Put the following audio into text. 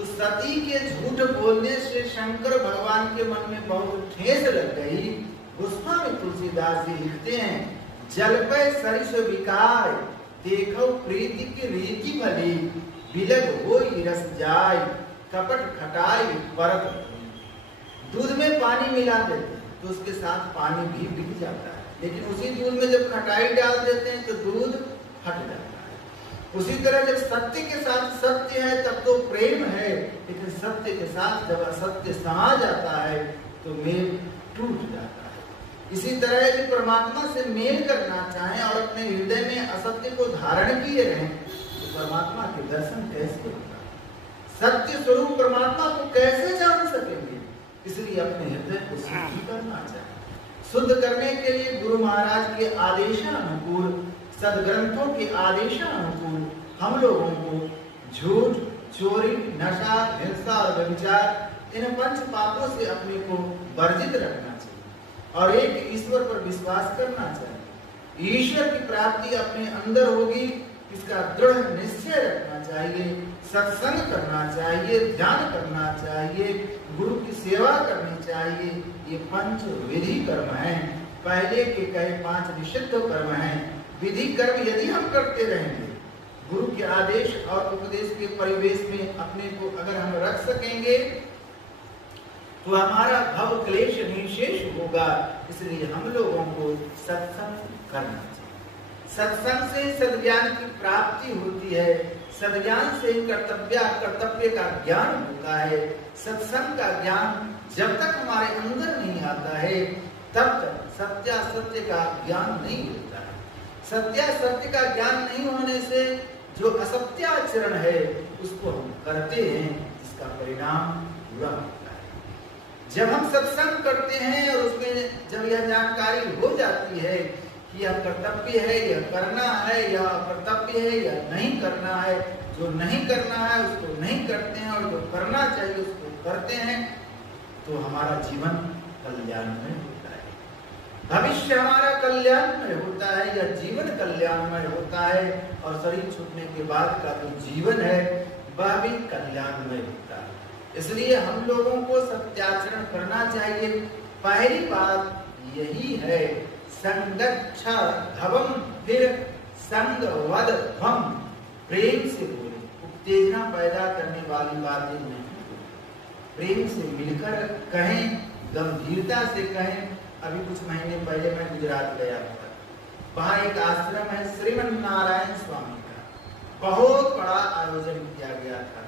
तो सती के झूठ बोलने से शंकर भगवान के मन में बहुत ठेस लग गई। गोस्वामी तुलसीदास जी लिखते हैं, जल पे सरिस विकार देखो प्रीति की रीति भली, बिलग होई रस जाय कपट खटाई परत। दूध में पानी मिला देते हैं तो उसके साथ पानी भी बिक जाता है, लेकिन उसी दूध में जब खटाई डाल देते हैं तो दूध फट जाता है। उसी तरह जब सत्य के साथ सत्य है तब तो प्रेम है, लेकिन सत्य के साथ जब असत्य समा जाता है तो मेल टूट जाता है। इसी तरह यदि परमात्मा से मेल करना चाहें और अपने हृदय में असत्य को धारण किए रहें तो परमात्मा के दर्शन कैसे होगा? सत्य स्वरूप परमात्मा को कैसे जान सकेंगे? इसलिए अपने हृदय को शुद्ध करना चाहिए। शुद्ध करने के लिए गुरु महाराज के आदेशानुकूल, सदग्रंथों के आदेशानुकूल हम लोगों को झूठ, चोरी, नशा, हिंसा और व्यभिचार इन 5 पापों से अपने को वर्जित रखना चाहिए और एक ईश्वर पर विश्वास करना चाहिए। ईश्वर की प्राप्ति अपने अंदर होगी, इसका दृढ़ निश्चय रखना चाहिए। सत्संग करना चाहिए, ध्यान करना चाहिए, गुरु की सेवा करनी चाहिए। ये 5 विधि कर्म हैं। पहले के कहे 5 निषिद्ध कर्म हैं। विधि कर्म यदि हम करते रहेंगे, गुरु के आदेश और उपदेश के परिवेश में अपने को अगर हम रख सकेंगे तो हमारा भव क्लेश निशेष होगा। इसलिए हम लोगों को सत्संग करना चाहिए। सत्संग से सद्ज्ञान की प्राप्ति होती है। सद्ज्ञान से कर्तव्य का ज्ञान होता है। सत्संग का ज्ञान जब तक हमारे अंदर नहीं आता है तब तक सत्यासत्य का ज्ञान नहीं होता है। सत्यासत्य का ज्ञान नहीं होने से जो असत्याचरण है उसको हम करते हैं, जिसका परिणाम बुरा होता है। जब हम सत्संग करते हैं और उसमें जब यह जानकारी हो जाती है कि यह कर्तव्य है, यह करना है, यह कर्तव्य है, यह नहीं करना है, जो नहीं करना है उसको नहीं करते हैं और जो करना चाहिए उसको करते हैं, तो हमारा जीवन कल्याणमय होता है। भविष्य हमारा कल्याणमय होता है, यह जीवन कल्याणमय होता है और शरीर छूटने के बाद का जो जीवन है वह भी कल्याणमय होता है। इसलिए हम लोगों को सत्याचरण करना चाहिए। पहली बात यही है, संगच्छ धवम, फिर संगवद ध्वम, प्रेम से बोले, उत्तेजना पैदा करने वाली बातें नहीं, प्रेम से मिलकर कहें, गंभीरता से कहें। अभी कुछ महीने पहले मैं गुजरात गया था, वहाँ एक आश्रम है श्रीमन नारायण स्वामी का, बहुत बड़ा आयोजन किया गया था।